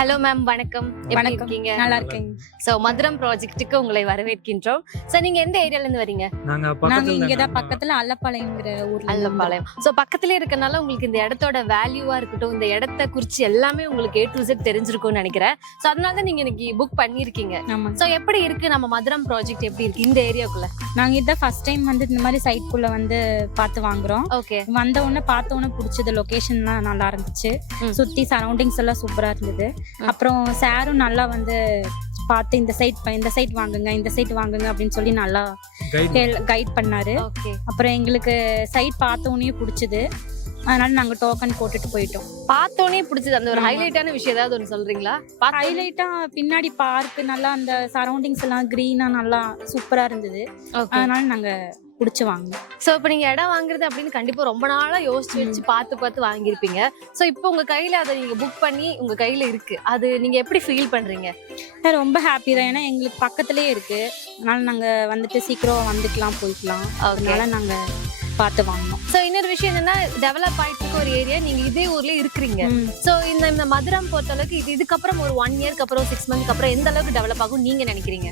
Hello ma'am, வணக்கம். எப்படி வணக்கம். இருக்கீங்க? நல்லா இருக்கேங்க. சோ மதுரம் ப்ராஜெக்ட்டுக்கு உங்களை வரவேற்கின்றோம். சோ நீங்க எந்த ஏரியால இருந்து வரீங்க? நாங்க இங்கதான் பக்கத்துல அல்லப்பாளையம்ங்கிற ஊர்ல இருந்து அல்லப்பாளையம். சோ பக்கத்திலே இருக்கனால உங்களுக்கு இந்த இடத்தோட வேல்யூவா இருக்கட்டும், இந்த இடத்தை குறிச்சு எல்லாமே உங்களுக்கு A to Z தெரிஞ்சிருக்கும்னு நினைக்கிறேன். சோ அதனால தான் நீங்க இன்னைக்கு புக் பண்ணிருக்கீங்க. ஆமா. சோ எப்படி இருக்கு நம்ம மதுரம் ப்ராஜெக்ட், எப்படி இருக்கு இந்த ஏரியாக்குள்ள? நாங்க இதான் ஃபர்ஸ்ட் டைம் வந்து இந்த மாதிரி சைட்குள்ள வந்து பார்த்து வாங்குறோம். ஓகே. வந்த உடனே பார்த்த உடனே பிடிச்சது. லொகேஷன்லாம் நல்லா இருந்துச்சு. சுத்தி சரௌண்டிங்ஸ் எல்லாம் சூப்பரா இருந்தது. அப்புறம் சாரும் நல்லா வந்து பார்த்து இந்த சைட் வாங்குங்க அப்படின்னு சொல்லி நல்லா கைட் பண்ணாரு. ஓகே. அப்புறம் எங்களுக்கு சைட் பார்த்த உடனே பிடிச்சது. அதனால நாங்க டோக்கன் போட்டுட்டு போயிட்டோம். பார்த்தோனே பிடிச்சது. அந்த ஒரு ஹைலைட்டான விஷயம் ஏதாவது ஒன்று சொல்றீங்களா? ஹைலைட்டா பின்னாடி பார்க் நல்லா, அந்த சரௌண்டிங்ஸ் எல்லாம் கிரீனா நல்லா சூப்பரா இருந்தது. அதனால நாங்க பிடிச்சு வாங்கினோம். சோ இப்போ நீங்க இடம் வாங்குறது அப்படின்னு கண்டிப்பா ரொம்ப நாளா யோசிச்சு வச்சு பார்த்து வாங்கியிருப்பீங்க. சோ இப்போ உங்க கையில அதை நீங்க புக் பண்ணி உங்க கையில இருக்கு, அது நீங்க எப்படி ஃபீல் பண்றீங்க? ரொம்ப ஹாப்பி தான். ஏன்னா எங்களுக்கு பக்கத்துலயே இருக்கு. அதனால நாங்க வந்துட்டு சீக்கிரம் வந்துக்கலாம், போய்க்கலாம். அதனால நாங்க பார்த்து வாங்கினோம். சோ இன்னொரு விஷயம் என்னன்னா, டெவலப் ஆயிட்டு இருக்க ஒரு ஏரியா, நீங்க இதே ஊர்ல இருக்கிறீங்க. சோ இந்த மதுரம் பொறுத்த அளவுக்கு இதுக்கப்புறம் ஒரு 1 இயர்க்கு அப்புறம் 6 மந்த்க்கு அப்புறம் எந்த அளவுக்கு டெவலப் ஆகும் நீங்க நினைக்கிறீங்க?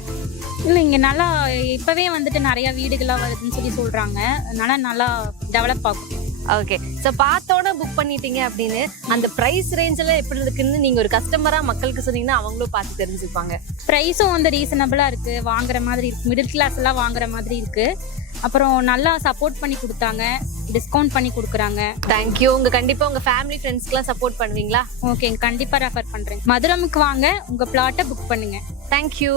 இல்ல, இங்க நல்லா இப்பவே வந்துட்டு நிறைய வீடுகள்லாம் வருதுன்னு சொல்லி சொல்றாங்க. அதனால நல்லா டெவலப் ஆகும். ஓகே. சோ பார்த்தோட புக் பண்ணிட்டீங்க அப்படின்னு அந்த பிரைஸ் ரேஞ்ச்ல எப்படி இருக்குன்னு நீங்க ஒரு கஸ்டமரா மக்களுக்கு சொன்னீங்கன்னா அவங்களும் பார்த்து தெரிஞ்சுப்பாங்க. பிரைஸும் வந்து ரீசனபிளா இருக்கு, வாங்குற மாதிரி இருக்கு. மிடில் கிளாஸ் எல்லாம் வாங்குற மாதிரி இருக்கு. அப்புறம் நல்லா சப்போர்ட் பண்ணி கொடுத்தாங்க, டிஸ்கவுண்ட் பண்ணி கொடுக்குறாங்க. தேங்க்யூ. உங்க கண்டிப்பா உங்க ஃபேமிலி ஃப்ரெண்ட்ஸ்க்குலாம் சப்போர்ட் பண்ணுவீங்களா? ஓகே, கண்டிப்பா ரெஃபர் பண்றேன். மதுரமுக்கு வாங்க, உங்க பிளாட்டை புக் பண்ணுங்க. தேங்க்யூ.